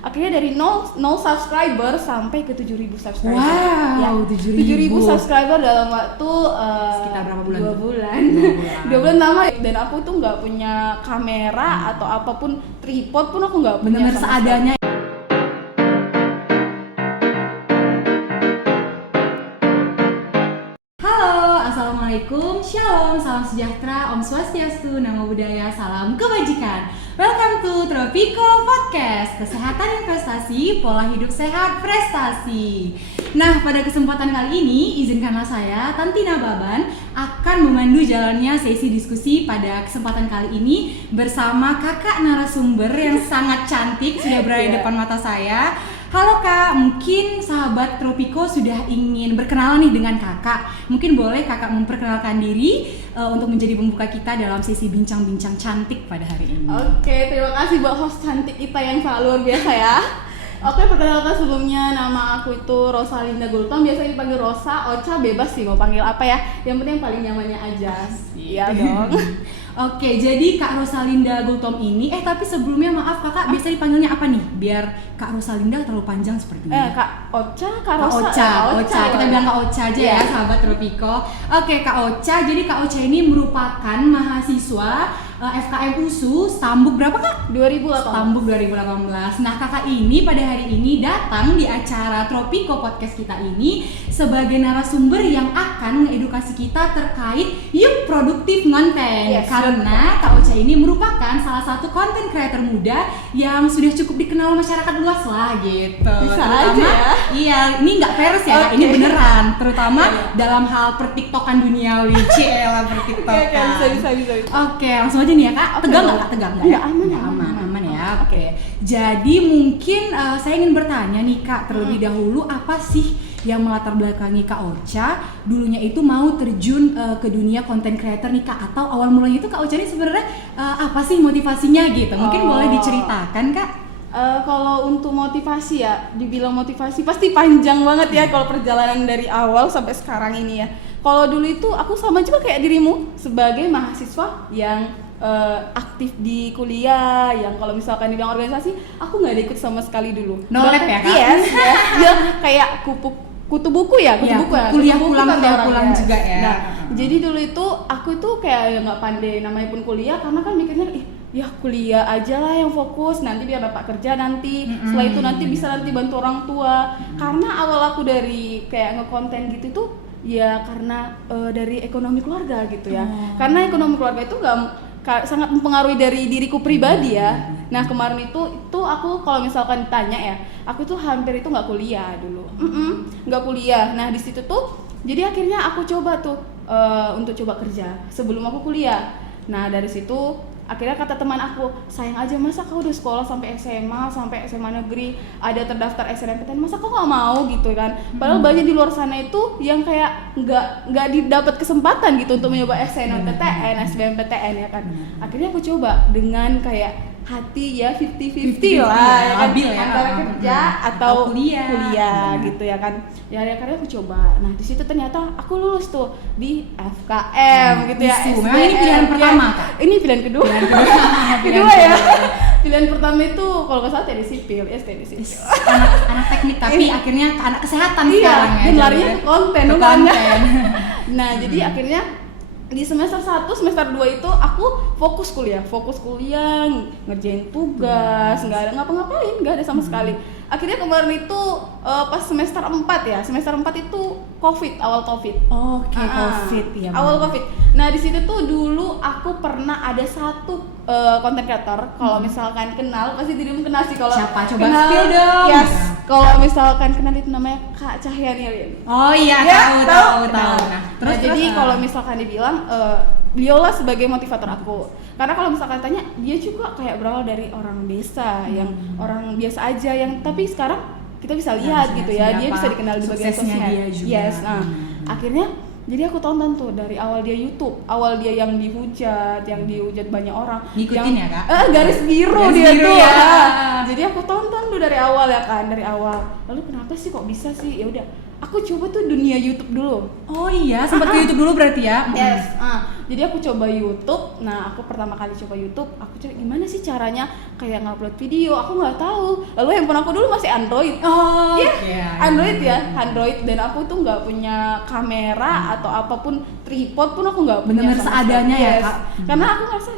Akhirnya dari 0 subscriber sampai ke 7.000 subscriber. Wow, Ya, 7.000 subscriber dalam waktu sekitar berapa bulan? 2 bulan. 2 bulan lama, dan aku tuh nggak punya kamera atau apapun, tripod pun aku nggak punya. Bener seadanya. Assalamualaikum, Shalom, salam sejahtera, Om Swastiastu, Namo Buddhaya, salam kebajikan. Welcome to Tropico Podcast, kesehatan investasi, pola hidup sehat, prestasi. Nah, pada kesempatan kali ini, izinkanlah saya, Tantina Baban, akan memandu jalannya sesi diskusi pada kesempatan kali ini bersama kakak narasumber yang sangat cantik, sudah berada di depan mata saya. Halo Kak, mungkin sahabat Tropico sudah ingin berkenalan nih dengan Kakak. Mungkin boleh Kakak memperkenalkan diri untuk menjadi pembuka kita dalam sesi bincang-bincang cantik pada hari ini. Oke, terima kasih buat host cantik kita yang sangat luar biasa ya. Oke, perkenalkan sebelumnya, nama aku itu Rosalinda Gultom, biasa dipanggil Rosa, Ocha bebas sih mau panggil apa ya. Yang penting paling nyamannya aja. Iya dong. Oke, jadi Kak Rosalinda Gultom ini, tapi sebelumnya maaf Kakak biasa dipanggilnya apa nih? Biar Kak Rosalinda terlalu panjang sepertinya. Kak Ocha, Kak Rosa. Ocha. Kita bilang Kak Ocha aja ya, sahabat Tropico. Oke, Kak Ocha. Jadi Kak Ocha ini merupakan mahasiswa FKM USU Stambuk berapa Kak? 2018. Stambuk 2018. Nah, Kakak ini pada hari ini datang di acara Tropico Podcast kita ini sebagai narasumber yang akan mengedukasi kita terkait yuk produktif ngonten. Yes, karena Kak Ocha ini merupakan salah satu content creator muda yang sudah cukup dikenal masyarakat luas lah gitu. Bisa terutama, aja ya. Iya, ini nggak peres ya, Kak. Ini beneran. Terutama dalam hal pertiktokan duniawi. Cielah pertiktokan. Bisa. Oke, langsung aja nih ya Kak. Tegang nggak Kak? Tegang nggak? Nggak, Aman ya. Oke. Jadi mungkin saya ingin bertanya nih Kak, terlebih dahulu apa sih yang melatar belakangi Kak Ocha dulunya itu mau terjun ke dunia content creator nih Kak, atau awal mulanya itu Kak Ocha ini sebenarnya apa sih motivasinya gitu? Mungkin boleh diceritakan Kak? Kalau untuk motivasi ya, dibilang motivasi pasti panjang banget ya kalau perjalanan dari awal sampai sekarang ini ya. Kalau dulu itu aku sama juga kayak dirimu sebagai mahasiswa yang aktif di kuliah, yang kalau misalkan di bidang organisasi aku nggak ada ikut sama sekali dulu. No lab ya Kak? Yes. Dia kayak kutu buku ya. Kuliah pulang juga ya. Nah, jadi dulu itu aku itu kayak nggak pandai namanya pun kuliah, karena kan mikirnya ya kuliah aja lah yang fokus, nanti biar dapat kerja nanti. Setelah itu nanti bisa bantu orang tua. Karena awal aku dari kayak ngekonten gitu tuh ya karena dari ekonomi keluarga gitu ya. Karena ekonomi keluarga itu sangat mempengaruhi dari diriku pribadi ya. Nah, kemarin itu aku kalau misalkan ditanya ya, aku tuh hampir itu nggak kuliah dulu. Nggak kuliah. Nah, di situ tuh jadi akhirnya aku coba tuh untuk coba kerja sebelum aku kuliah. Nah, dari situ akhirnya kata teman aku, sayang aja masa kau udah sekolah sampai SMA negeri, ada terdaftar SNMPTN, masa kau nggak mau gitu kan? Padahal banyak di luar sana itu yang kayak nggak didapat kesempatan gitu untuk mencoba SNMPTN, SBMPTN ya kan. Akhirnya aku coba dengan kayak hati ya 50-50 lah ya kan, antara kerja atau kuliah gitu ya kan. Ya akhirnya aku coba. Nah, di situ ternyata aku lulus tuh di FKM gitu ya. Memang ini pilihan pertama Kak? Ini pilihan kedua. Kedua ya. Pilihan pertama itu kalau nggak salah teknik sipil, teknik sipil. Anak teknik tapi akhirnya ke anak kesehatan sekarang ya. Dan larinya ke konten. Nah, jadi akhirnya di semester 1, semester 2 itu aku fokus kuliah, ngerjain tugas, nggak ada ngapa-ngapain, nggak ada sama sekali. Akhirnya kemarin itu pas semester 4 ya, semester 4 itu awal COVID. COVID ya. Awal COVID. Nah, di situ tuh dulu aku pernah ada satu content creator, kalau misalkan kenal, pasti dirimu kenal sih kalau siapa? Coba spill dong. Yes, kalau misalkan kenal itu namanya Kak Cahyani Lin. Oh iya, ya, tahu. Nah, jadi kalau misalkan dibilang beliau lah sebagai motivator aku. Karena kalau misalkan tanya, dia juga kayak berawal dari orang desa, yang orang biasa aja, yang tapi sekarang kita bisa lihat gitu ya, dia bisa dikenal di bagian sosial. Yes, nah akhirnya jadi aku tonton tuh dari awal dia YouTube, awal dia yang dihujat banyak orang. Ngikutin ya Kak? Garis biru dia tuh. Ya. Jadi aku tonton tuh dari awal ya kan, dari awal. Lalu kenapa sih kok bisa sih? Ya udah, aku coba tuh dunia YouTube dulu. Oh iya, sempat ke YouTube dulu berarti ya? Yes, jadi aku coba YouTube. Nah, aku pertama kali coba YouTube, aku cari gimana sih caranya kayak ngupload video. Aku nggak tahu. Lalu handphone aku dulu masih Android. Oh, Iya, Android ya, Android. Dan aku tuh nggak punya kamera atau apapun, tripod pun aku nggak punya. Bener-bener sama seadanya sekali. ya, Yes. Kak? Karena aku ngerasa,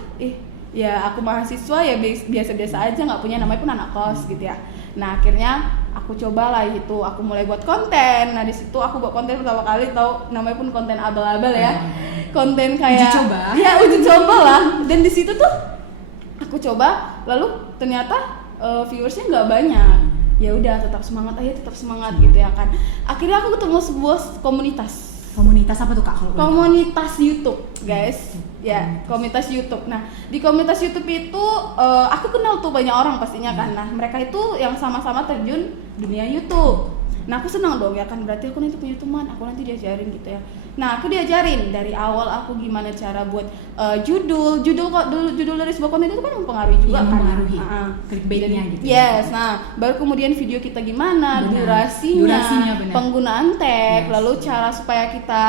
ya aku mahasiswa ya biasa-biasa aja, nggak punya, namanya pun anak kos gitu ya. Nah, akhirnya aku cobalah itu, aku mulai buat konten. Nah, di situ aku buat konten pertama kali, tahu namanya pun konten abal-abal ya. Konten kayak Uji coba. Ya, uji coba lah. Dan di situ tuh aku coba, lalu ternyata viewersnya nggak banyak. Ya udah, tetap semangat aja, tetap semangat gitu ya kan. Akhirnya aku ketemu sebuah komunitas. Komunitas apa tuh Kak kalau boleh tahu? Komunitas YouTube, guys. Ya, komunitas YouTube. Nah, di komunitas YouTube itu aku kenal tuh banyak orang pastinya kan. Nah, mereka itu yang sama-sama terjun dunia YouTube. Nah, aku senang dong ya kan, berarti aku nanti punya teman, aku nanti diajarin gitu ya. Nah, aku diajarin dari awal aku gimana cara buat judul dari sebuah konten itu kan mempengaruhi juga Iya, kan. mempengaruhi. Clickbait-nya gitu. Yes, nah baru kemudian video kita gimana, Benar. durasinya, Durasinya, benar. penggunaan tag, Yes. lalu cara supaya kita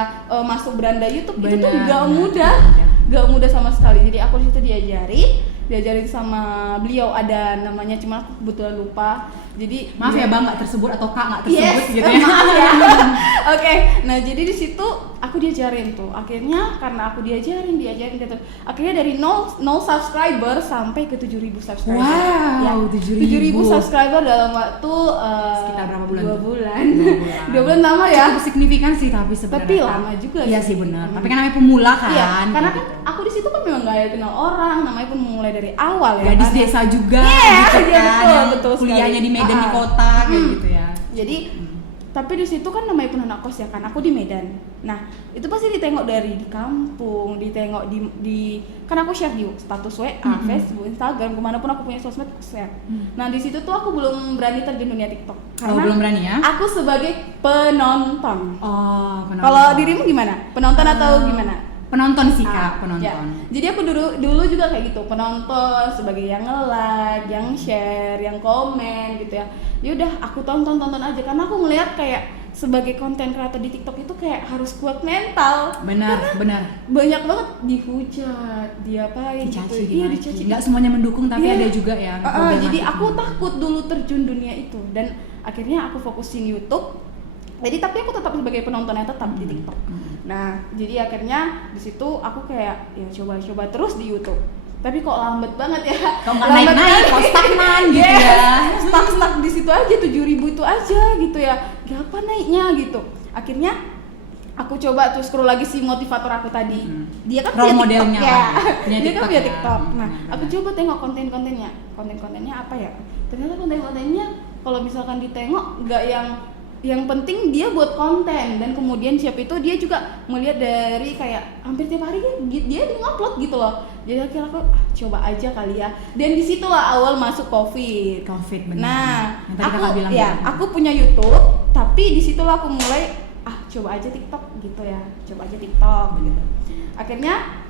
masuk beranda YouTube itu tuh Benar, gak benar, mudah, benar. gak mudah sama sekali. Jadi aku di situ diajarin sama beliau, ada namanya, cuma aku kebetulan lupa. Jadi Maaf ya Bang, nggak tersebut atau Kak nggak tersebut yes, gitu ya. maaf ya. Oke, nah jadi di situ aku diajarin tuh. Akhirnya karena aku diajarin gitu. Akhirnya dari 0 subscriber sampai ke 7.000 subscriber. Wow, 7.000 subscriber dalam waktu Sekitar berapa bulan? 2 bulan. 2 bulan. 2 bulan lama ya. Cukup signifikan sih tapi sebenarnya. Tapi lama juga Iya sih. sih benar. Tapi kan namanya pemula kan. Iya, karena gitu. kan aku di situ kan memang gak kenal orang, namanya pun mulai dari awal ya. Gadis kan? desa juga Iya, gitu iya, kan. betul, yang betul kuliahnya sekali. di Medan di kota kayak gitu ya. Jadi tapi di situ kan namanya pun anak kos ya kan, aku di Medan. Nah, itu pasti ditengok dari di kampung, ditengok di kan aku share di status WA, Facebook, Instagram, kemana pun aku punya sosmed aku share. Nah, di situ tuh aku belum berani terjun dunia TikTok karena belum berani ya? aku sebagai penonton. Oh, penonton. Kalau dirimu gimana? Penonton atau gimana? Penonton sih Kak, penonton. Ya. Jadi aku dulu juga kayak gitu, penonton sebagai yang nge-like, yang share, yang komen gitu ya. Ya udah aku tonton aja karena aku ngeliat kayak sebagai konten kreator di TikTok itu kayak harus kuat mental. Benar. Banyak banget dihujat, diapain Dicaci, gitu. Iya, dimaki. dicaci. Nggak semuanya mendukung tapi Iya. ada juga ya. Jadi aku takut dulu terjun dunia itu dan akhirnya aku fokusin YouTube. Jadi tapi aku tetap sebagai penonton yang tetap di TikTok. Nah, jadi akhirnya di situ aku kayak ya coba terus di YouTube. Tapi kok lambat banget ya. Kok nggak naik-naik, kok stagnan gitu ya. Stuck di situ aja, 7.000 itu aja gitu ya. Gak naiknya gitu. Akhirnya aku coba tuh scroll lagi si motivator aku tadi. Dia kan Role punya modelnya TikTok ya. punya Dia kan TikTok punya ya. TikTok. Nah, Benar. aku coba tengok konten-kontennya. Konten-kontennya apa ya? Ternyata konten-kontennya kalau misalkan ditengok nggak yang penting dia buat konten, dan kemudian siap itu dia juga melihat dari kayak hampir tiap hari dia ngupload gitu loh. Jadi akhirnya aku coba aja kali ya. Dan disitulah awal masuk COVID benar. Nah, Yang tadi Kakak bilang ya, ya. aku punya YouTube, tapi disitulah aku mulai coba aja TikTok gitu ya. Coba aja TikTok gitu. Akhirnya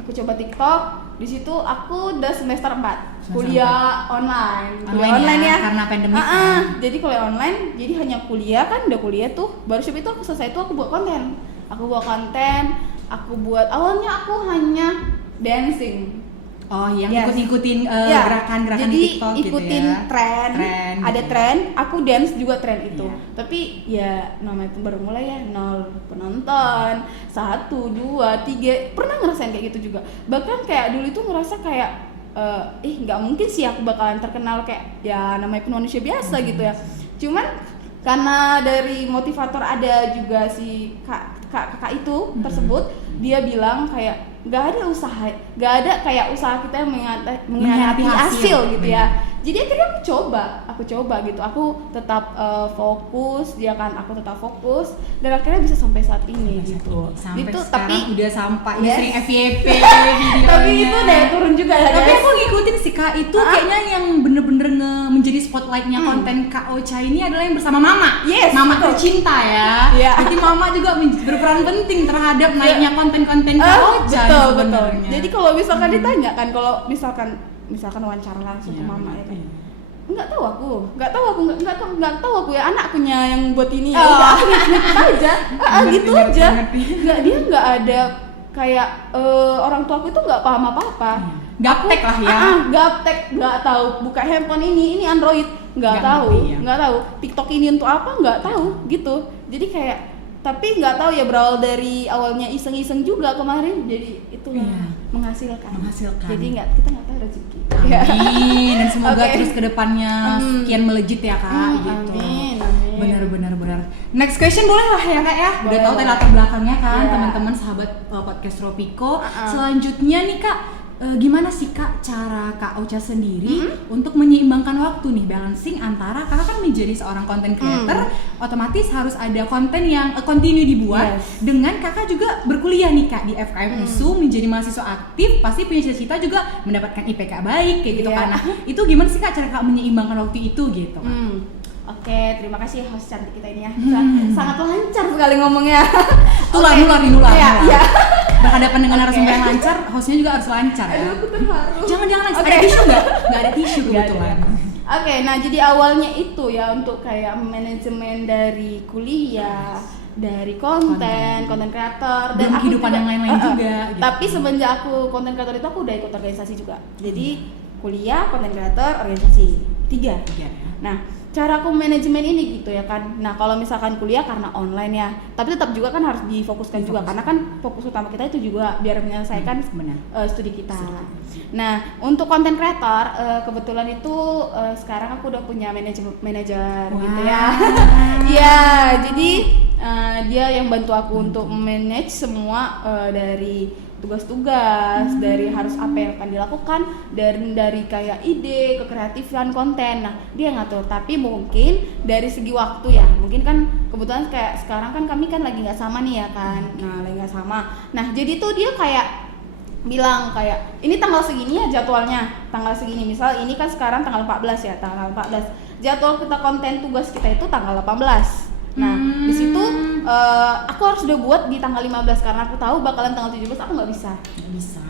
aku coba TikTok, di situ aku udah semester 4 kuliah online. Kuliah online ya, karena pandemi kan. Jadi kalau online, jadi hanya kuliah kan, udah kuliah tuh, baru siap itu aku selesai itu aku buat konten. Awalnya aku hanya dancing. Oh, yang Yes. ikut-ikutin Ya, gerakan-gerakan jadi di TikTok gitu ya. ikutin tren, ada gitu. tren, aku dance juga tren itu. Iya. Tapi ya namanya itu baru mulai ya, 0 penonton, 1, 2, 3, pernah ngerasain kayak gitu juga. Bahkan kayak dulu itu ngerasa kayak nggak mungkin sih aku bakalan terkenal kayak ya namanya pun manusia biasa gitu ya. Cuman karena dari motivator ada juga si kakak itu tersebut, dia bilang kayak nggak ada kayak usaha kita yang mengkhianati hasil gitu ya. Jadi akhirnya aku coba gitu, aku tetap fokus, tetap fokus, dan akhirnya bisa sampai saat ini gitu. Sampai Itu sekarang udah sampai Yes. sering FYP videonya. Tapi itu daya turun juga ya Tapi guys. aku ngikutin si Kak itu kayaknya yang bener-bener menjadi spotlightnya konten Kak Ocha ini adalah yang bersama Mama. Yes, Mama betul. tercinta ya. Iya. Jadi Mama juga berperan penting terhadap naiknya konten-konten Kak Ocha. Betul. sebenarnya. Jadi kalau misalkan ditanya kan, kalau misalkan wawancara langsung ke Mama ya kan. nggak tahu aku ya anaknya yang buat ini ya udah aku ngikut aja gitu aja dia nggak ada kayak orang tua aku itu nggak paham apa-apa. Gaptek lah ya. Gaptek, nggak tahu buka handphone ini Android nggak tahu ngerti, ya. nggak tahu TikTok ini untuk apa nggak tahu gitu. Jadi kayak tapi nggak tahu ya berawal dari awalnya iseng-iseng juga kemarin jadi itulah menghasilkan. Jadi kita nggak tahu rezeki. Amin dan semoga Okay. terus kedepannya sekian melejit ya kak gitu. Amin. Benar. Next question boleh lah ya kak ya. Udah Boleh, tahu tadi boleh. latar belakangnya kan Iya. teman-teman sahabat podcast Tropico. Selanjutnya nih kak, gimana sih kak cara kak Ocha sendiri untuk menyeimbangkan waktu nih balancing antara kakak kan menjadi seorang content creator, otomatis harus ada konten yang continue dibuat dengan kakak juga berkuliah nih kak di FKM USU menjadi mahasiswa aktif, pasti punya cita-cita juga mendapatkan IPK baik kayak gitu kan. Nah, itu gimana sih kak cara kak menyeimbangkan waktu itu gitu kak? Oke, terima kasih host cantik kita ini ya. Sangat lancar sekali ngomongnya. Nular. Iya. Berhadapan dengan narasumber yang lancar, hostnya juga harus lancar ya. Aduh, aku terharu. Jangan nangis. Oke. Ada tisu nggak? Nggak ada tisu Nggak ada. kebetulan. Oke, nah jadi awalnya itu ya untuk kayak manajemen dari kuliah, dari konten kreator dan Belum aku kehidupan yang lain-lain juga, gitu. Tapi semenjak aku konten kreator itu aku udah ikut organisasi juga. Jadi kuliah, konten kreator, organisasi. 3. Iya. Nah, cara aku manajemen ini gitu ya kan. Nah, kalau misalkan kuliah karena online ya, tapi tetap juga kan harus difokuskan juga karena kan fokus utama kita itu juga biar menyelesaikan studi kita. Nah, untuk konten kreator kebetulan itu sekarang aku udah punya manajer gitu ya. Iya, jadi dia yang bantu aku untuk manage semua dari tugas-tugas, dari harus apa yang akan dilakukan, dari kayak ide, kekreatifan konten. Nah, dia ngatur. Tapi mungkin dari segi waktu ya, mungkin kan kebetulan kayak sekarang kan kami kan lagi nggak sama nih ya kan. Nah, lagi nggak sama. Nah, jadi tuh dia kayak bilang kayak ini tanggal segini ya jadwalnya, tanggal segini. Misal ini kan sekarang tanggal 14 ya, tanggal 14. Jadwal kita konten tugas kita itu tanggal 18. Nah, di situ aku harus udah buat di tanggal 15 karena aku tahu bakalan tanggal 17 aku nggak bisa.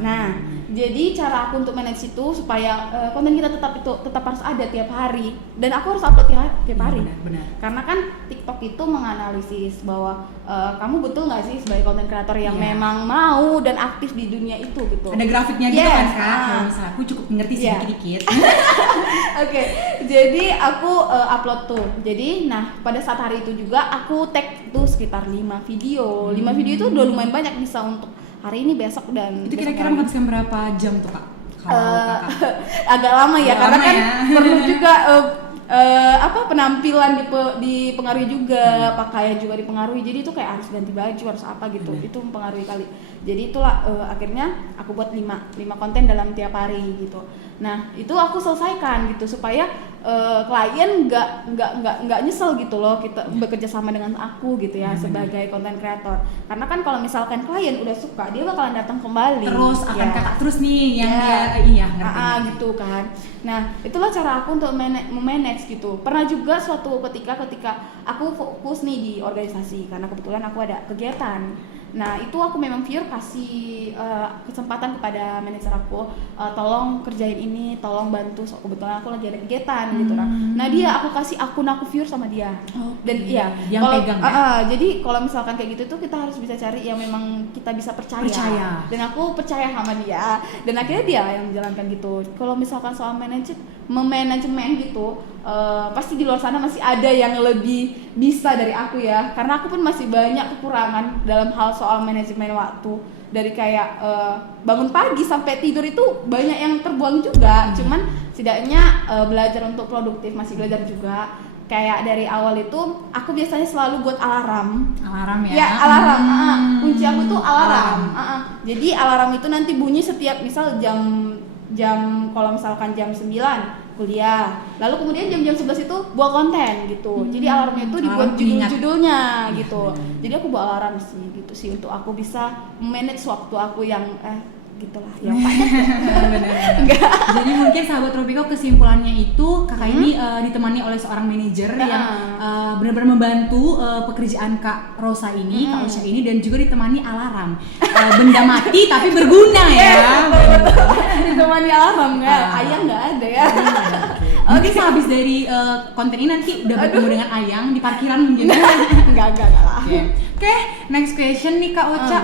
Nah, jadi cara aku untuk manage itu supaya konten kita tetap harus ada tiap hari dan aku harus upload tiap hari. Benar. Karena kan TikTok itu menganalisis bahwa kamu betul nggak sih sebagai konten kreator yang memang mau dan aktif di dunia itu gitu. Ada grafiknya gitu kan kak? Misalnya aku cukup ngerti sedikit-sedikit. Oke, jadi aku upload tuh. Jadi, nah pada saat hari itu juga aku tag tuh sekitar 5 video. 5 video itu udah lumayan banyak bisa untuk hari ini, besok dan Itu besok kira-kira lagi. menghabiskan berapa jam tuh kak? Kalau kakak? Agak lama ya, Agak karena lama kan ya. perlu juga penampilan dipengaruhi juga, pakaian juga dipengaruhi. Jadi itu kayak harus ganti baju, harus apa gitu. Itu mempengaruhi kali. Jadi itulah akhirnya aku buat 5 konten dalam tiap hari gitu. Nah, itu aku selesaikan gitu supaya klien nggak nyesel gitu loh kita bekerja sama dengan aku gitu ya sebagai konten kreator. Karena kan kalau misalkan klien udah suka, dia bakalan datang kembali. Terus akan Ya. kakak terus nih yang ngerti. Gitu kan. Nah, itulah cara aku untuk memanage gitu. Pernah juga suatu ketika aku fokus nih di organisasi karena kebetulan aku ada kegiatan. Nah, itu aku memang kasih kesempatan kepada manajer aku, tolong kerjain ini, tolong bantu. So, kebetulan aku lagi ada kegiatan gitu lah. Nah, aku kasih akun aku viewer sama dia. Dan iya, yang kalau pegang ya? jadi kalau misalkan kayak gitu tuh kita harus bisa cari yang memang kita bisa percaya. Dan aku percaya sama dia. Dan akhirnya dia yang menjalankan gitu. Kalau misalkan soal manajemen gitu, pasti di luar sana masih ada yang lebih bisa dari aku ya. Karena aku pun masih banyak kekurangan dalam hal soal manajemen waktu. Dari kayak bangun pagi sampai tidur itu banyak yang terbuang juga. Cuman setidaknya belajar untuk produktif, masih belajar juga. Kayak dari awal itu aku biasanya selalu buat alarm ya? Ya alarm, kunci aku tuh alarm. Jadi alarm itu nanti bunyi setiap misal jam kalau misalkan jam 9 kuliah, lalu kemudian jam 11 itu buat konten gitu. Jadi alarmnya itu dibuat judul-judulnya gitu. Jadi aku buat alarm sih gitu sih untuk aku bisa manage waktu aku yang gitulah ya benar. Jadi mungkin sahabat Tropico kesimpulannya itu kakak ini ditemani oleh seorang manajer yang benar-benar membantu pekerjaan Kak Rosa ini, Kak Osha ini, dan juga ditemani alarm benda mati tapi berguna ya. ditemani alarm nggak, ayah nggak ada ya. Mungkin sehabis dari konten ini nanti udah bertemu dengan Ayang di parkiran mungkin. Enggak lah. Oke, next question nih Kak Ocha.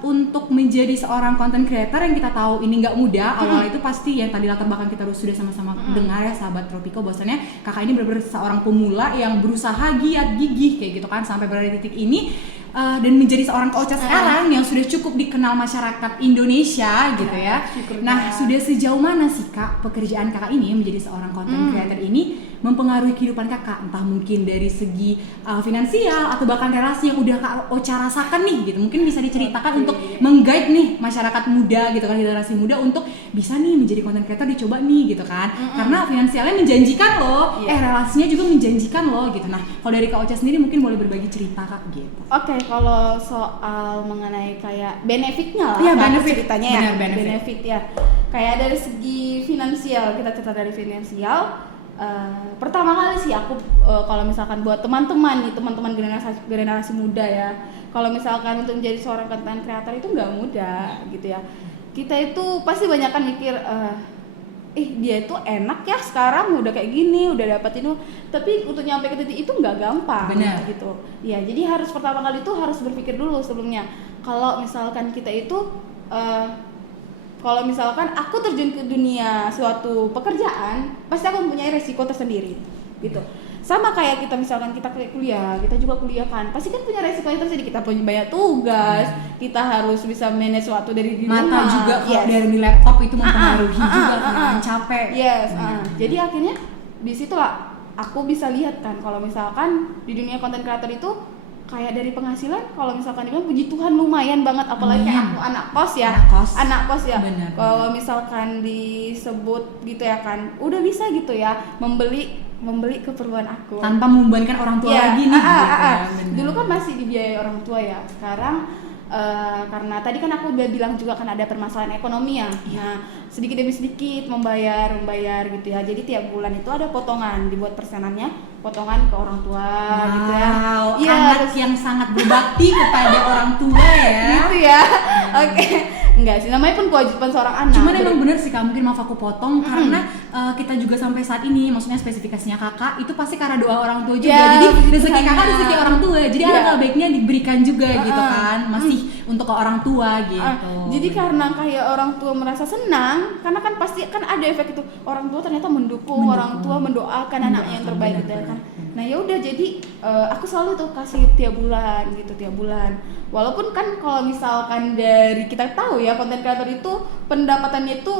Untuk menjadi seorang content creator yang kita tahu ini nggak mudah, awal itu pasti yang tadi latar belakang kita sudah sama-sama dengar ya sahabat Tropico, bahwasannya kakak ini benar-benar seorang pemula yang berusaha giat gigih kayak gitu kan sampai berada di titik ini dan menjadi seorang Kak Ocha sekarang yang sudah cukup dikenal masyarakat Indonesia gitu ya. Nah, sudah sejauh mana sih Kak pekerjaan kakak ini menjadi seorang content creator ini mempengaruhi kehidupan kakak, entah mungkin dari segi finansial atau bahkan relasi yang udah Kak Ocha rasakan nih gitu. Mungkin bisa diceritakan untuk meng-guide nih masyarakat muda gitu kan, generasi muda untuk bisa nih menjadi content creator, dicoba nih gitu kan. Karena finansialnya menjanjikan loh, relasinya juga menjanjikan loh gitu. Nah, kalau dari Kak Ocha sendiri mungkin boleh berbagi cerita Kak gitu. Oke, kalau soal mengenai kayak benefitnya lah, Iya, benefit. ceritanya ya. Benar, benefit ya. Kayak dari segi finansial, kita cerita dari finansial. Pertama kali sih aku kalau misalkan buat teman-teman nih, teman-teman generasi muda ya, kalau misalkan untuk menjadi seorang content creator itu nggak mudah gitu ya. Kita itu pasti banyak kan mikir dia itu enak ya sekarang udah kayak gini, udah dapat ini, tapi untuk nyampe ke titik itu nggak gampang. Benar. Gitu ya. Jadi harus pertama kali itu harus berpikir dulu sebelumnya, kalau misalkan kita itu kalau misalkan aku terjun ke dunia suatu pekerjaan, pasti aku mempunyai resiko tersendiri gitu. Sama kayak kita misalkan kita kuliah, kita juga kuliah kan, pasti kan punya resikonya tersendiri. Kita punya banyak tugas, kita harus bisa manage waktu dari di rumah. Mata juga kalau dari laptop itu mempengaruhi juga kan, capek. Jadi akhirnya disitulah aku bisa lihat kan, kalau misalkan di dunia content creator itu kayak dari penghasilan, kalau misalkan dibilang puji Tuhan lumayan banget, apalagi kayak aku anak kos ya. Kalau misalkan disebut gitu ya kan, udah bisa gitu ya membeli keperluan aku tanpa membebankan orang tua lagi nih. Dulu kan masih dibiayai orang tua ya, sekarang karena tadi kan aku udah bilang juga kan ada permasalahan ekonomi ya. Nah, sedikit demi sedikit membayar gitu ya. Jadi tiap bulan itu ada potongan, dibuat persenannya, potongan ke orang tua gitu ya. Iya, anak yang sangat berbakti kepada orang tua ya. Gitu ya. Oke. Enggak sih, namanya pun kewajiban seorang anak. Cuman emang bener sih Kak, mungkin maaf aku potong karena kita juga sampai saat ini, maksudnya spesifikasinya kakak itu pasti karena doa orang tua juga. Jadi rezeki kakak rezeki orang tua. Jadi alangkah baiknya diberikan juga gitu kan. Masih untuk ke orang tua gitu. Jadi karena kayak orang tua merasa senang, karena kan pasti kan ada efek itu, orang tua ternyata mendukung. Orang tua mendoakan anaknya yang terbaik gitu kan. Nah ya udah, jadi aku selalu tuh kasih tiap bulan. Walaupun kan kalau misalkan dari kita tahu ya, content creator itu pendapatannya itu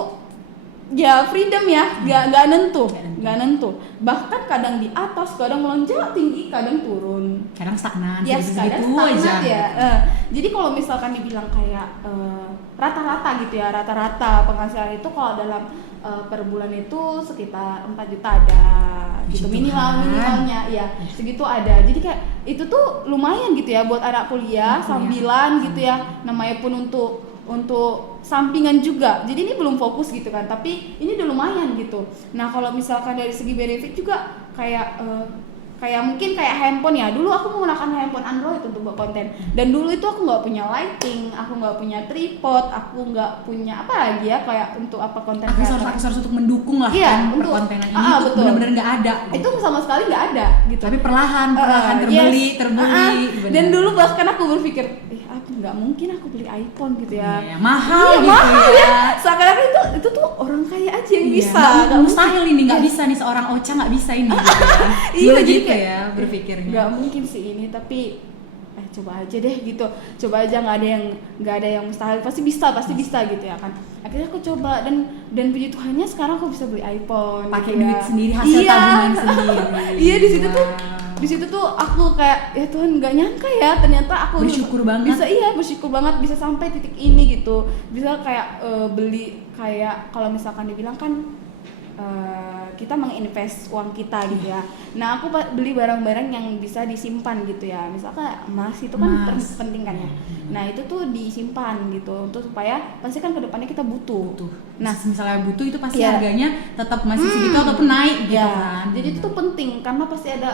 ya freedom ya, nggak nentu. Bahkan kadang di atas, kadang melonjak tinggi, kadang turun, kadang stagnan, kadang stagnan ya. Jadi kalau misalkan dibilang kayak rata-rata gitu ya, rata-rata penghasilan itu kalau dalam per bulan itu sekitar 4 juta ada gitu, minimalnya ya segitu ada. Jadi kayak itu tuh lumayan gitu ya buat anak kuliah sambilan gitu ya, namanya pun untuk sampingan juga. Jadi ini belum fokus gitu kan, tapi ini udah lumayan gitu. Nah kalau misalkan dari segi benefit juga kayak mungkin kayak handphone ya. Dulu aku menggunakan handphone Android untuk buat konten, dan dulu itu aku nggak punya lighting, aku nggak punya tripod, aku nggak punya apa lagi ya kayak untuk apa konten aksesoris untuk mendukung lah kan untuk konten ini tuh benar-benar nggak ada. Itu sama sekali nggak ada gitu. Tapi perlahan terbeli. Dan dulu bahkan aku berpikir, aku nggak mungkin aku beli iPhone gitu ya. Mahal ya. Seakan-akan itu tuh orang kaya aja yang bisa. Nggak mustahil ini, nggak bisa nih seorang Ocha nggak bisa ini. Iya gitu ya berpikirnya. Nggak mungkin sih ini, tapi coba aja deh gitu. Coba aja, nggak ada yang mustahil, pasti bisa gitu ya kan. Akhirnya aku coba dan puji Tuhannya sekarang aku bisa beli iPhone. Pakai duit sendiri, hasil tabungan sendiri. Iya, di situ tuh aku kayak ya Tuhan, nggak nyangka ya ternyata aku bersyukur banget bisa sampai titik ini gitu, bisa kayak beli kayak kalau misalkan dibilang kan kita menginvest uang kita gitu ya. Nah aku beli barang-barang yang bisa disimpan gitu ya, misalkan emas itu kan penting kan ya. Nah itu tuh disimpan gitu untuk supaya pasti kan kedepannya kita butuh. Nah misalnya butuh itu pasti harganya tetap masih segitu ataupun naik gitu kan. Jadi itu tuh penting karena pasti ada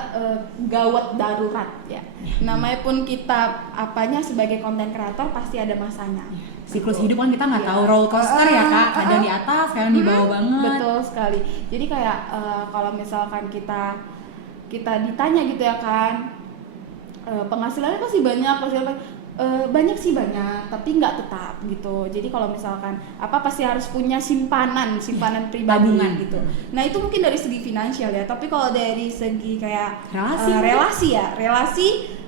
gawat darurat ya. Namanya pun kita apanya sebagai konten kreator pasti ada masanya. siklus Betul. hidup kan kita nggak Iya. tahu, roller coaster ya Kak, kadang di atas, kadang di bawah banget. Betul sekali. Jadi kayak kalau misalkan kita ditanya gitu ya kan, penghasilannya pasti banyak, banyak sih banyak, tapi nggak tetap gitu. Jadi kalau misalkan pasti harus punya simpanan pribadi Tabungan. gitu. Nah itu mungkin dari segi finansial ya. Tapi kalau dari segi kayak relasi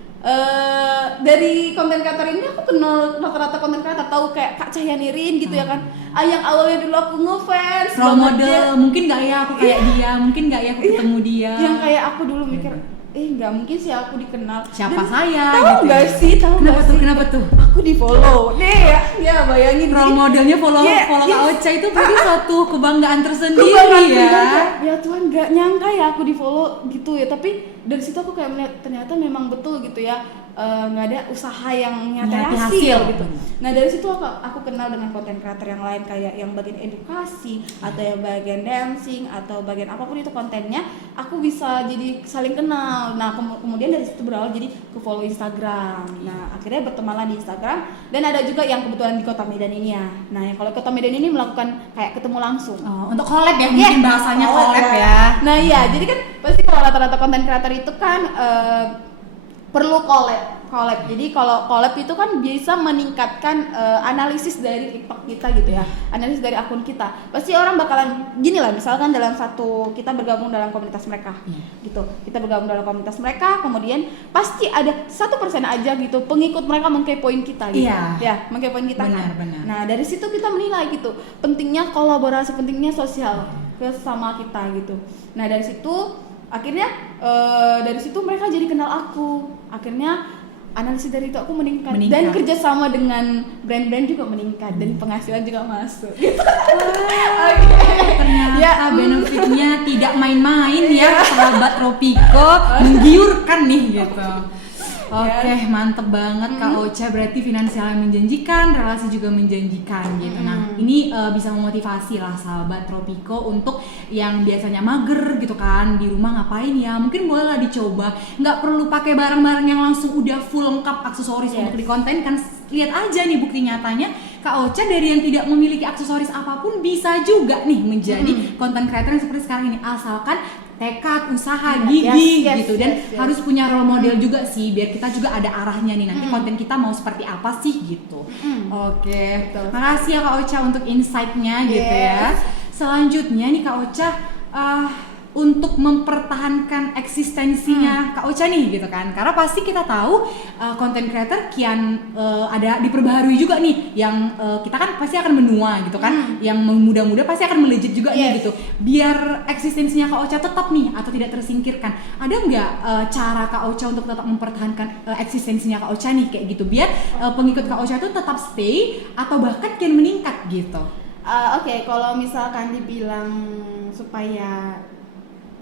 dari konten creator ini aku kenal rata-rata konten creator, tahu kayak Kak Cahyani Rin gitu ya kan. Yang awalnya dulu aku ngefans Role banget model, dia. mungkin nggak ya aku kayak dia, mungkin nggak ya aku ketemu dia. Yang kayak aku dulu mikir nggak mungkin sih aku dikenal. Siapa Dan saya tahu gitu nggak ya. sih, tahu nggak sih? Kenapa tuh? Aku di follow nih ya bayangin Role Jadi, modelnya follow Iya, Kak Ocha itu berarti suatu kebanggaan tersendiri kebanggaan ya. pribadi. Ya Tuhan, nggak nyangka ya aku di follow gitu ya. Tapi dari situ aku kayak melihat ternyata memang betul gitu ya, nggak ada usaha yang nyata Nyati hasil hasil. gitu. Nah dari situ aku kenal dengan konten creator yang lain, kayak yang bagian edukasi atau yang bagian dancing atau bagian apapun itu kontennya, aku bisa jadi saling kenal. Nah kemudian dari situ berawal jadi ke follow Instagram. Nah akhirnya bertemanlah di Instagram, dan ada juga yang kebetulan di Kota Medan ini ya. Nah yang kalau Kota Medan ini melakukan kayak ketemu langsung. Oh, untuk collab ya, mungkin bahasanya collab ya. Nah iya, jadi kan pasti kalau rata-rata konten creator itu kan perlu collab. Jadi kalau collab itu kan bisa meningkatkan analisis dari TikTok kita gitu ya, analisis dari akun kita. Pasti orang bakalan gini lah, misalkan dalam satu kita bergabung dalam komunitas mereka, gitu. Kita bergabung dalam komunitas mereka, kemudian pasti ada 1% aja gitu pengikut mereka mengkepoin kita gitu. Iya. Ya, mengkepoin kita Benar. Nah dari situ kita menilai gitu, pentingnya kolaborasi, pentingnya sosial sama kita gitu. Nah dari situ akhirnya dari situ mereka jadi kenal aku. Akhirnya analisis dari itu aku meningkat. Dan kerjasama dengan brand-brand juga meningkat, dan penghasilan juga masuk. Gitu. Ternyata Ya, benefitnya tidak main-main ya, sahabat Tropico, menggiurkan nih gitu. Oke, mantep banget Kak Ocha, berarti finansialnya menjanjikan, relasi juga menjanjikan gitu. Nah, ini bisa memotivasi lah sahabat Tropico untuk yang biasanya mager gitu kan, di rumah ngapain ya, mungkin bolehlah dicoba. Nggak perlu pakai barang-barang yang langsung udah full lengkap aksesoris untuk dikontenkan. Lihat aja nih bukti nyatanya, Kak Ocha dari yang tidak memiliki aksesoris apapun bisa juga nih menjadi content creator yang seperti sekarang ini, asalkan tekad, usaha, gigih gitu, dan harus punya role model juga sih, biar kita juga ada arahnya nih nanti konten kita mau seperti apa sih gitu. Oke, makasih ya Kak Ocha untuk insight-nya gitu ya. Selanjutnya nih Kak Ocha, untuk mempertahankan eksistensinya Kak Ocha nih gitu kan, karena pasti kita tahu content creator kian ada diperbaharui juga nih, yang kita kan pasti akan menua gitu kan, yang muda-muda pasti akan melejit juga nih gitu, biar eksistensinya Kak Ocha tetap nih atau tidak tersingkirkan. Ada nggak cara Kak Ocha untuk tetap mempertahankan eksistensinya Kak Ocha nih kayak gitu, biar pengikut Kak Ocha itu tetap stay atau bahkan kian meningkat gitu? Oke, kalau misalkan dibilang supaya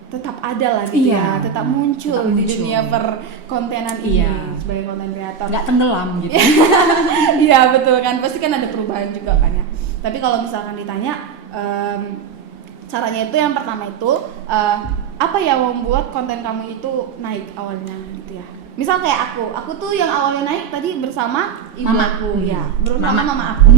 tetap ada lah gitu ya, tetap muncul di dunia perkontenan ini sebagai konten kreator, nggak tenggelam gitu. Iya betul kan, pasti kan ada perubahan juga kan ya. Tapi kalau misalkan ditanya caranya itu, yang pertama itu apa yang membuat konten kamu itu naik awalnya gitu ya. Misal kayak aku tuh yang awalnya naik tadi bersama ibu aku, ya bersama mama aku,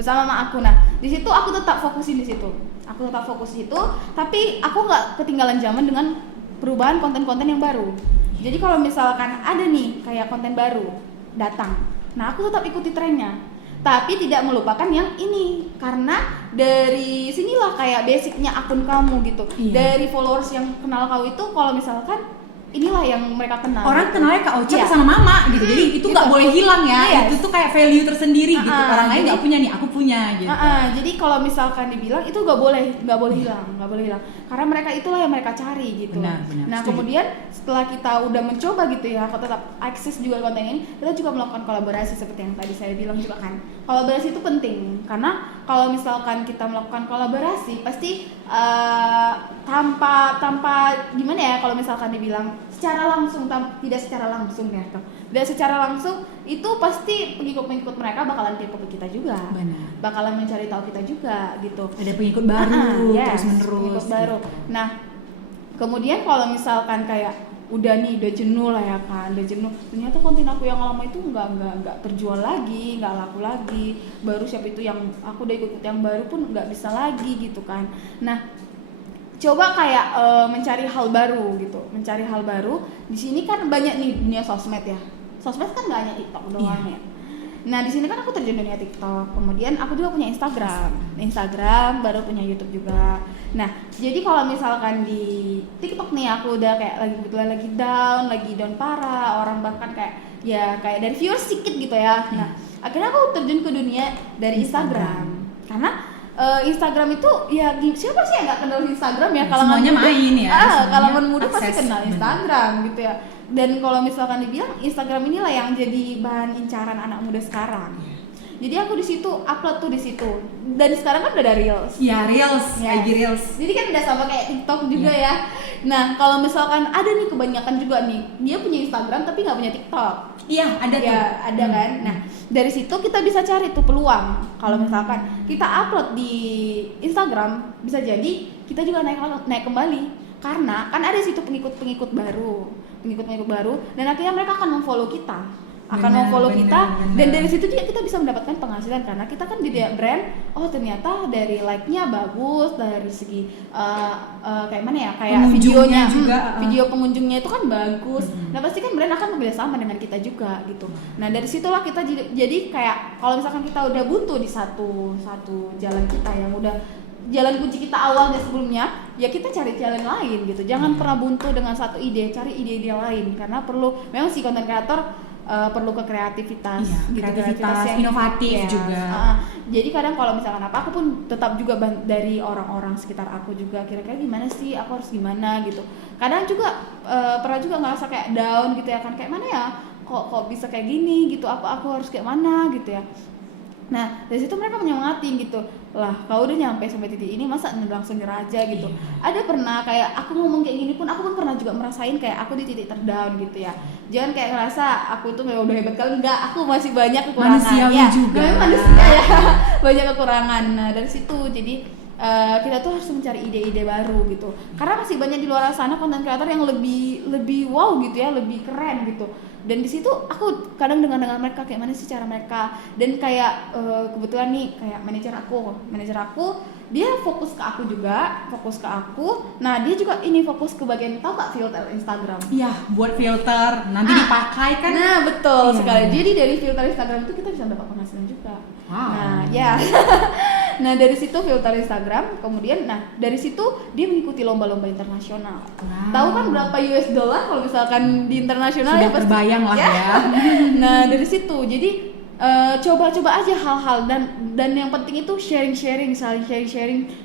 bersama mama aku. Nah di situ aku tetap fokusin di situ. Aku tetap fokus itu, tapi aku nggak ketinggalan zaman dengan perubahan konten-konten yang baru. Jadi kalau misalkan ada nih kayak konten baru datang, nah aku tetap ikuti trennya, tapi tidak melupakan yang ini, karena dari sinilah kayak basicnya akun kamu gitu. Dari followers yang kenal kau itu, kalau misalkan inilah yang mereka kenal. Orang kenalnya Kak Ocha sama mama gitu, jadi itu nggak boleh hilang ya. Itu tuh kayak value tersendiri gitu. Orang lain nggak punya nih, aku punya gitu. Jadi kalau misalkan dibilang itu nggak boleh hilang, karena mereka itulah yang mereka cari gitu. Benar, nah setuju. kemudian setelah kita udah mencoba gitu ya, aku tetap akses juga konten ini, kita juga melakukan kolaborasi seperti yang tadi saya bilang juga kan. Kolaborasi itu penting, karena kalau misalkan kita melakukan kolaborasi pasti tanpa gimana ya, kalau misalkan dibilang secara langsung, tidak secara langsung ya, tidak secara langsung itu pasti pengikut mereka bakalan kepo ke kita juga. Benar. Bakalan mencari tahu kita juga gitu. Ada pengikut baru terus menerus. Pengikut baru. Gitu. Nah kemudian kalau misalkan kayak udah jenuh lah ya kan, udah jenuh. Ternyata konten aku yang lama itu nggak terjual lagi, nggak laku lagi. Baru siapa itu yang aku udah ikut yang baru pun nggak bisa lagi gitu kan. Nah, coba kayak mencari hal baru gitu, mencari hal baru. Di sini kan banyak nih dunia sosmed ya. Sosmed kan nggak hanya TikTok doang ya. Nah di sini kan aku terjun dunia TikTok, kemudian aku juga punya Instagram, baru punya YouTube juga. Nah jadi kalau misalkan di TikTok nih aku udah kayak kebetulan lagi down parah, orang bahkan kayak dari viewers sedikit gitu ya. Nah akhirnya aku terjun ke dunia dari Instagram. Karena Instagram itu ya siapa sih yang nggak kenal Instagram ya? Semuanya main ya. Kalangan muda pasti kenal Instagram gitu ya. Dan kalau misalkan dibilang Instagram inilah yang jadi bahan incaran anak muda sekarang. Jadi aku di situ upload tuh di situ. Dan sekarang kan udah ada Reels. Iya, Reels, IG Reels. Jadi kan udah sama kayak TikTok juga ya. Nah, kalau misalkan ada nih kebanyakan juga nih, dia punya Instagram tapi nggak punya TikTok. Iya, ada tuh. Ada kan. Nah, dari situ kita bisa cari tuh peluang. Kalau misalkan kita upload di Instagram, bisa jadi kita juga naik kembali. Karena kan ada di situ pengikut baru dan akhirnya mereka akan memfollow kita. Dan dari situ juga kita bisa mendapatkan penghasilan karena kita kan jadi brand. Oh ternyata dari like-nya bagus, dari segi kayak mana ya, kayak videonya juga, video pengunjungnya itu kan bagus. Nah pasti kan brand akan bekerja sama dengan kita juga gitu. Nah dari situlah kita jadi kayak kalau misalkan kita udah buntu di satu jalan kita yang udah jalan kunci kita awalnya sebelumnya, ya kita cari jalan lain gitu. Jangan pernah buntu dengan satu ide, cari ide-ide lain karena memang si konten kreator perlu ke kreativitas, kreativitas yang inovatif juga. Jadi kadang kalau misalkan aku pun tetap juga dari orang-orang sekitar aku juga kira-kira gimana sih, aku harus gimana gitu. Kadang juga pernah juga ngerasa kayak down gitu ya kan, kayak mana ya, kok bisa kayak gini gitu, aku harus kayak mana gitu ya. Nah dari situ mereka menyemangati gitu, lah kau udah nyampe sampai titik ini masa langsung nyerah aja gitu. Ada pernah kayak aku ngomong kayak gini pun aku pun pernah juga merasain kayak aku di titik terdown gitu ya. Jangan kayak ngerasa aku tuh udah hebat kali, enggak, aku masih banyak kekurangan. Manusiawi juga. Manusia ya, banyak kekurangan. Nah dari situ jadi kita tuh harus mencari ide-ide baru gitu. Karena masih banyak di luar sana konten kreator yang lebih wow gitu ya, lebih keren gitu. Dan di situ aku kadang dengan mereka kayak mana sih cara mereka, dan kayak kebetulan nih kayak manajer aku dia fokus ke aku. Nah dia juga ini fokus ke bagian, tahu gak filter Instagram? Iya, buat filter nanti dipakai kan. Nah betul sekali. Jadi dari filter Instagram itu kita bisa dapat penghasilan juga. Nah ya. Nah dari situ filter Instagram, kemudian dari situ dia mengikuti lomba-lomba internasional. Tahu kan berapa US dollar kalau misalkan di internasional? Sudah ya terbayang lah ya. Nah dari situ jadi coba-coba aja hal-hal dan yang penting itu saling sharing,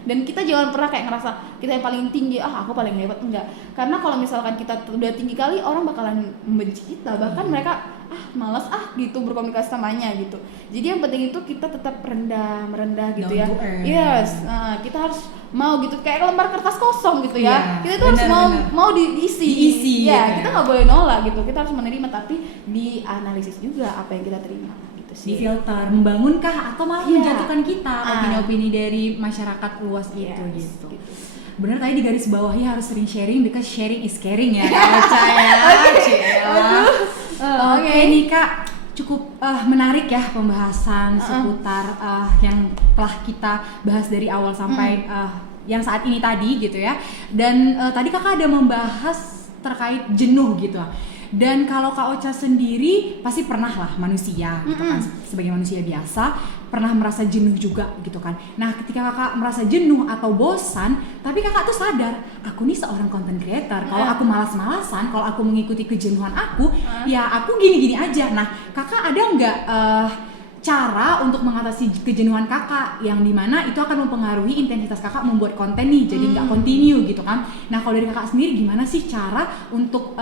dan kita jangan pernah kayak ngerasa kita yang paling tinggi, aku paling hebat, enggak. Karena kalau misalkan kita udah tinggi kali, orang bakalan membenci kita, bahkan mereka malas gitu berkomunikasi samanya gitu. Jadi yang penting itu kita tetap merendah gitu ya. Yes, kita harus mau gitu kayak lembar kertas kosong gitu ya. Kita itu harus mau diisi. Ya, kita nggak boleh nolak gitu. Kita harus menerima, tapi dianalisis juga apa yang kita terima. Di filter, membangunkah atau malah menjatuhkan kita opini-opini dari masyarakat luas itu gitu. Benar tadi di garis bawahi harus sering sharing because sharing is caring ya. Oke nih Kak, cukup menarik ya pembahasan seputar yang telah kita bahas dari awal sampai yang saat ini tadi gitu ya. Dan tadi Kakak ada membahas terkait jenuh gitu. Dan kalau Kak Ocha sendiri pasti pernah lah manusia gitu kan, sebagai manusia biasa pernah merasa jenuh juga gitu kan. Nah ketika Kakak merasa jenuh atau bosan, tapi Kakak tuh sadar aku nih seorang content creator, kalau aku malas-malasan, kalau aku mengikuti kejenuhan aku, ya aku gini-gini aja. Nah Kakak ada nggak cara untuk mengatasi kejenuhan Kakak yang dimana itu akan mempengaruhi intensitas Kakak membuat konten nih, jadi nggak continue gitu kan. Nah kalau dari Kakak sendiri gimana sih cara untuk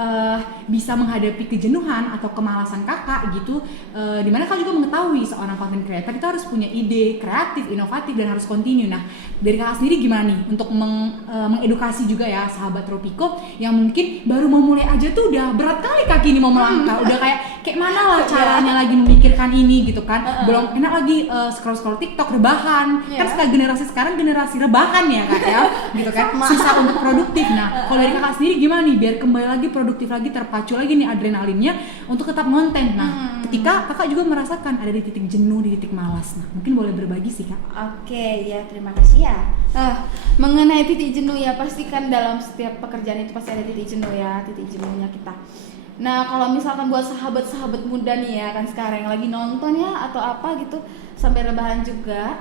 bisa menghadapi kejenuhan atau kemalasan Kakak gitu, dimana Kakak juga mengetahui seorang content creator itu harus punya ide kreatif, inovatif dan harus continue. Nah dari Kakak sendiri gimana nih untuk mengedukasi juga ya sahabat Tropico yang mungkin baru mau mulai aja tuh udah berat kali kaki ini mau melangkah, udah kayak mana lah caranya lagi memikirkan ini gitu kan. Belum enak lagi scroll TikTok rebahan. Iya. Kan generasi sekarang generasi rebahan ya Kak ya, gitu kan. Susah untuk produktif. Nah, kalau dari Kakak sendiri gimana nih biar kembali lagi produktif lagi, terpacu lagi nih adrenalinnya untuk tetap konten. Nah, ketika Kakak juga merasakan ada di titik jenuh, di titik malas. Nah, mungkin boleh berbagi sih Kak. Oke, ya terima kasih ya. Mengenai titik jenuh ya, pasti kan dalam setiap pekerjaan itu pasti ada titik jenuh ya, titik jenuhnya kita. Nah, kalau misalkan buat sahabat-sahabat muda nih ya kan sekarang yang lagi nonton ya atau apa gitu sampai rebahan juga,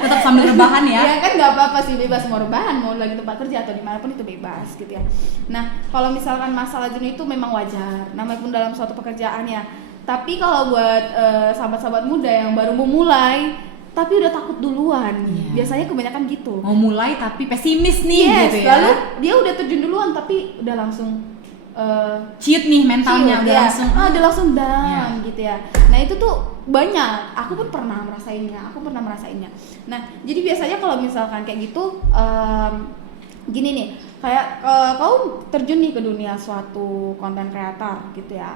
Tetap sambil rebahan ya. ya kan nggak apa-apa sih, bebas mau rebahan, mau lagi tempat kerja atau dimanapun itu bebas gitu ya. Nah, kalau misalkan masalah jenuh itu memang wajar, namanya pun dalam suatu pekerjaan ya. Tapi kalau buat sahabat-sahabat muda yang baru memulai tapi udah takut duluan, biasanya kebanyakan gitu. Mau mulai tapi pesimis nih gitu ya. Lalu dia udah terjun duluan tapi udah langsung Ciut nih mentalnya ciut, udah ya. langsung. Udah langsung down gitu ya. Nah itu tuh banyak, aku pun pernah merasainnya. Nah jadi biasanya kalau misalkan kayak gitu, gini nih, kayak kau terjun nih ke dunia suatu konten kreator gitu ya.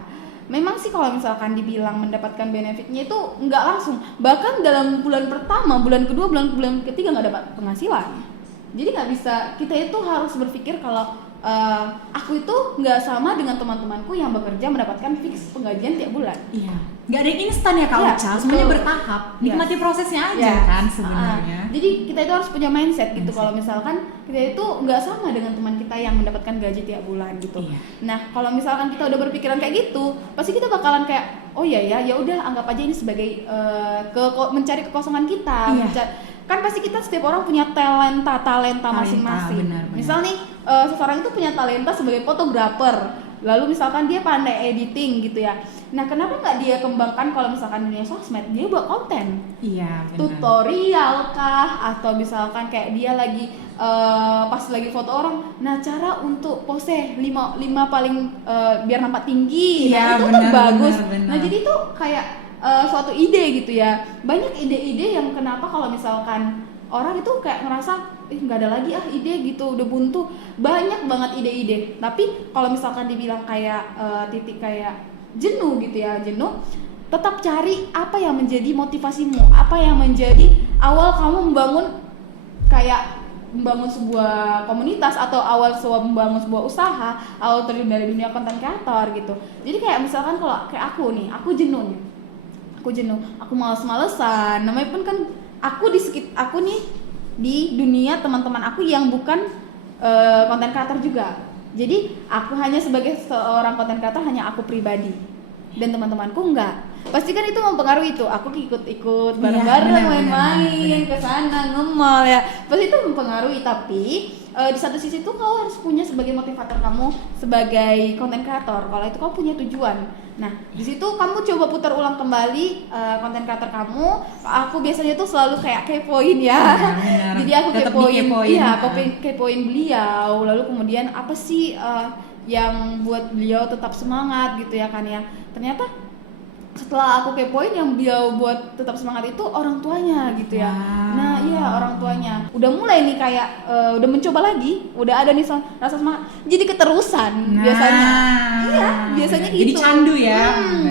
Memang sih kalau misalkan dibilang mendapatkan benefitnya itu nggak langsung, bahkan dalam bulan pertama, bulan kedua, bulan ketiga nggak dapat penghasilan. Jadi nggak bisa, kita itu harus berpikir kalau aku itu nggak sama dengan teman-temanku yang bekerja mendapatkan fix penggajian tiap bulan. Iya. Nggak ada yang instan ya Kak Ocha, semuanya bertahap. Nikmati prosesnya aja kan sebenarnya. Jadi kita itu harus punya mindset gitu kalau misalkan kita itu nggak sama dengan teman kita yang mendapatkan gaji tiap bulan gitu. Iya. Nah kalau misalkan kita udah berpikiran kayak gitu, pasti kita bakalan kayak oh ya udah anggap aja ini sebagai mencari kekosongan kita. Iya. Kan pasti kita setiap orang punya talenta masing-masing. Benar. Misal nih seseorang itu punya talenta sebagai fotografer, lalu misalkan dia pandai editing gitu ya. Nah kenapa nggak dia kembangkan kalau misalkan dunia sosmed, dia buat konten? Iya, benar. Tutorial kah, atau misalkan kayak dia lagi pas lagi foto orang, nah cara untuk pose 5 paling biar nampak tinggi. Iya, Nah itu benar, tuh bagus. benar. Nah jadi itu kayak suatu ide gitu ya. Banyak ide-ide yang kenapa kalau misalkan orang itu kayak ngerasa nggak ada lagi ide gitu, udah buntu. Banyak banget ide-ide. Tapi kalau misalkan dibilang kayak titik kayak jenuh gitu ya, tetap cari apa yang menjadi motivasimu, apa yang menjadi awal kamu membangun sebuah komunitas atau awal membangun sebuah usaha, awal terjun dari dunia konten kreator gitu. Jadi kayak misalkan kalau kayak aku nih, aku jenuh, aku males-malesan. Namanya pun kan aku nih di dunia teman-teman aku yang bukan konten kreator juga. Jadi aku hanya sebagai seorang konten kreator, hanya aku pribadi dan teman-temanku enggak. Pasti kan itu mempengaruhi tuh. Aku ikut bareng-bareng main-main ke sana nge-mall ya. Pasti itu mempengaruhi, tapi di satu sisi tuh kau harus punya sebagai motivator kamu sebagai konten kreator. Kalau itu kau punya tujuan. Nah, di situ kamu coba putar ulang kembali konten kreator kamu. Aku biasanya tuh selalu kayak kepoin ya. Jadi aku kepoin beliau. Lalu kemudian apa sih yang buat beliau tetap semangat gitu ya kan ya. Ternyata setelah aku kepoin, yang beliau buat tetap semangat itu orang tuanya gitu ya. Nah iya, orang tuanya udah mulai nih kayak udah mencoba lagi, udah ada nih rasa semangat, jadi keterusan biasanya. Iya, biasanya gitu. Jadi candu ya.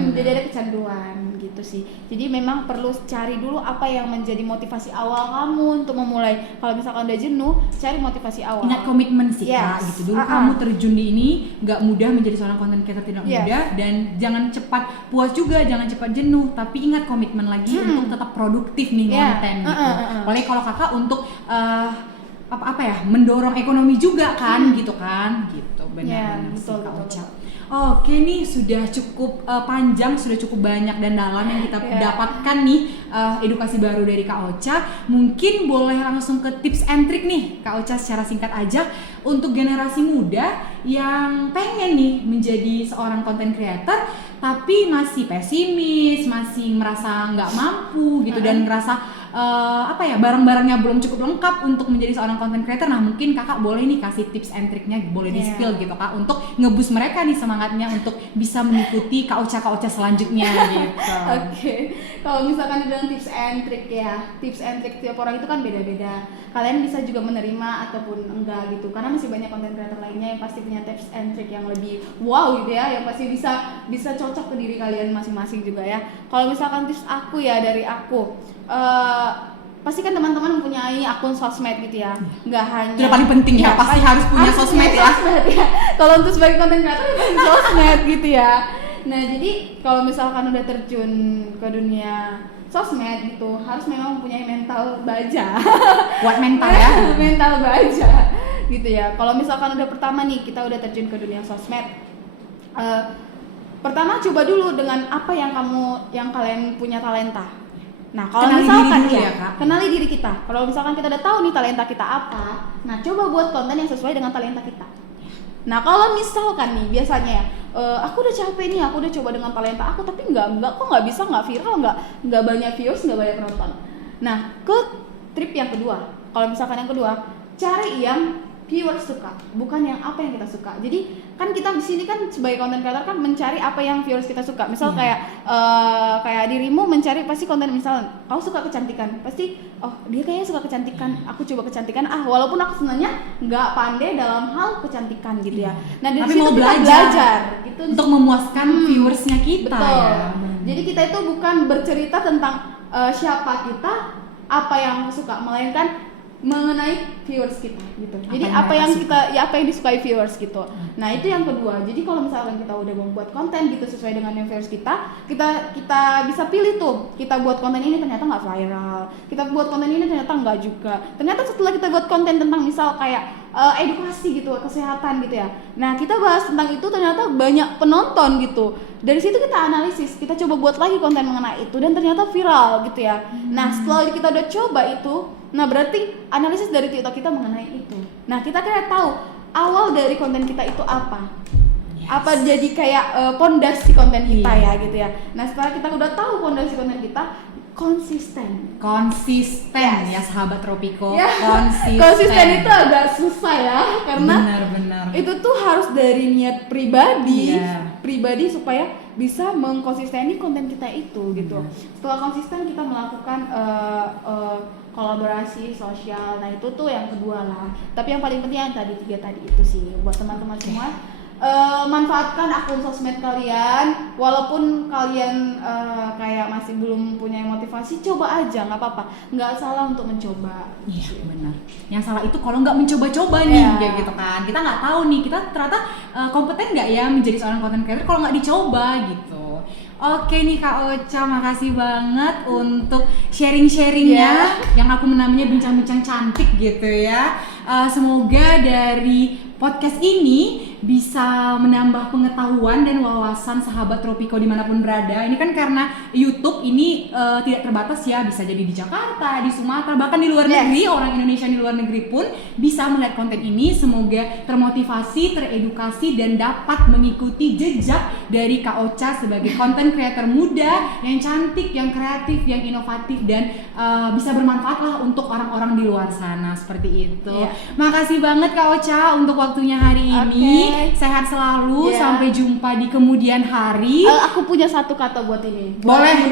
Jadi ada kecanduan gitu sih. Jadi memang perlu cari dulu apa yang menjadi motivasi awal kamu untuk memulai. Kalau misalkan udah jenuh, cari motivasi awal. Ingat komitmen sih Kak, gitu. Dulu kamu terjun di ini nggak mudah, menjadi seorang content creator tidak mudah, dan jangan cepat puas juga, jangan cepat jenuh, tapi ingat komitmen lagi untuk tetap produktif nih konten gitu. Apalagi kalau Kakak untuk mendorong ekonomi juga kan, gitu kan, gitu. Benar betul, Kak Ocha. betul. Oke nih, sudah cukup panjang, sudah cukup banyak dan dalam yang kita dapatkan nih edukasi baru dari Kak Ocha. Mungkin boleh langsung ke tips and trick nih Kak Ocha secara singkat aja untuk generasi muda yang pengen nih menjadi seorang content creator tapi masih pesimis, masih merasa nggak mampu gitu, dan merasa barang-barangnya belum cukup lengkap untuk menjadi seorang content creator, nah mungkin kakak boleh nih kasih tips and triknya, boleh di spill gitu kak, untuk nge-boost mereka nih semangatnya untuk bisa mengikuti Kak Ocha selanjutnya gitu. Oke. Kalau misalkan dibilang tips and trick ya, tips and trick tiap orang itu kan beda-beda. Kalian bisa juga menerima ataupun enggak gitu, karena masih banyak content creator lainnya yang pasti punya tips and trick yang lebih wow gitu ya, yang pasti bisa cocok ke diri kalian masing-masing juga ya. Kalau misalkan tips aku ya, dari aku, pasti kan teman-teman mempunyai akun sosmed gitu ya, nggak hanya itu paling penting ya, pasti harus punya sosmed ya. Kalau untuk sebagai content creator ya pasti sosmed gitu ya. Nah jadi kalau misalkan udah terjun ke dunia sosmed gitu, harus memang mempunyai mental baja. Buat mental ya. Mental baja gitu ya. Kalau misalkan udah pertama nih kita udah terjun ke dunia sosmed, pertama coba dulu dengan apa yang kalian punya talenta. Nah kalau misalkan kenali diri kita. Kalau misalkan kita udah tahu nih talenta kita apa, nah coba buat konten yang sesuai dengan talenta kita. Nah kalau misalkan nih biasanya aku udah capek nih, aku udah coba dengan talenta aku, tapi nggak bisa, nggak viral, nggak banyak views, nggak banyak penonton. Nah ke trip yang kedua, kalau misalkan yang kedua, cari yang viewers suka, bukan yang apa yang kita suka. Jadi kan kita di sini kan sebagai content creator kan mencari apa yang viewers kita suka. Misal kayak dirimu mencari pasti konten, misal kau suka kecantikan, pasti dia kayaknya suka kecantikan, aku coba kecantikan, walaupun aku sebenarnya nggak pandai dalam hal kecantikan gitu ya. Nah dari situ kita belajar gitu untuk memuaskan viewersnya kita. Betul. Ya. Jadi kita itu bukan bercerita tentang siapa kita, apa yang suka, melainkan mengenai viewers kita gitu. Jadi apa yang disukai viewers gitu. Nah, itu yang kedua. Jadi kalau misalkan kita udah membuat konten gitu sesuai dengan yang viewers kita bisa pilih tuh. Kita buat konten ini ternyata nggak viral. Kita buat konten ini ternyata nggak juga. Ternyata setelah kita buat konten tentang misal kayak edukasi gitu, kesehatan gitu ya. Nah, kita bahas tentang itu ternyata banyak penonton gitu. Dari situ kita analisis, kita coba buat lagi konten mengenai itu dan ternyata viral gitu ya. Nah, setelah kita udah coba itu, nah berarti analisis dari TikTok kita mengenai itu. Nah, kita kira tahu awal dari konten kita itu apa. Apa jadi kayak pondasi konten kita ya gitu ya. Nah, setelah kita udah tahu pondasi konten kita, konsisten ya sahabat Tropiko. Konsisten itu agak susah ya, karena benar. itu tuh harus dari niat pribadi supaya bisa mengkonsisteni konten kita itu gitu. Setelah konsisten kita melakukan kolaborasi sosial, nah itu tuh yang kedua lah. Tapi yang paling penting yang tiga tadi itu sih, buat teman-teman semua. Manfaatkan akun sosmed kalian, walaupun kalian kayak masih belum punya motivasi, coba aja, nggak apa-apa, nggak salah untuk mencoba. Iya benar. Yang salah itu kalau nggak mencoba-coba nih, kayak gitu kan. Kita nggak tahu nih, kita ternyata kompeten nggak ya menjadi seorang content creator kalau nggak dicoba gitu. Oke nih Kak Ocha, makasih banget untuk sharing-sharingnya yang aku namanya bincang-bincang cantik gitu ya. Semoga dari podcast ini bisa menambah pengetahuan dan wawasan sahabat Tropiko dimanapun berada. Ini kan karena YouTube ini tidak terbatas ya, bisa jadi di Jakarta, di Sumatera, bahkan di luar negeri. Orang Indonesia di luar negeri pun bisa melihat konten ini. Semoga termotivasi, teredukasi, dan dapat mengikuti jejak dari Kak Ocha sebagai content creator muda yang cantik, yang kreatif, yang inovatif, dan bisa bermanfaat lah untuk orang-orang di luar sana, seperti itu. Makasih banget Kak Ocha untuk waktunya hari ini. Sehat selalu, sampai jumpa di kemudian hari. Aku punya satu kata buat ini. Boleh.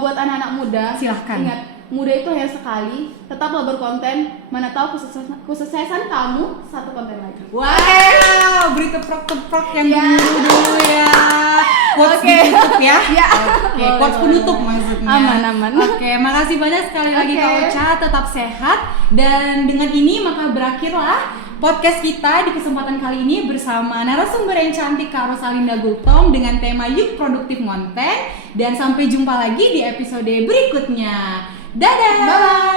Buat anak-anak muda. Silahkan. Ingat, muda itu hanya sekali. Tetaplah berkonten. Mana tahu kesuksesan kamu satu konten lagi. Wow, beri teprok-teprok yang dulu ya. Quotes penutup ya. Oke, quotes penutup maksudnya. Aman. Oke, makasih banyak sekali lagi Kak Ocha. Tetap sehat. Dan dengan ini maka berakhirlah podcast kita di kesempatan kali ini bersama narasumber yang cantik Kak Rosalinda Gultom dengan tema Yuk Produktif Ngonten. Dan sampai jumpa lagi di episode berikutnya. Dadah! Bye!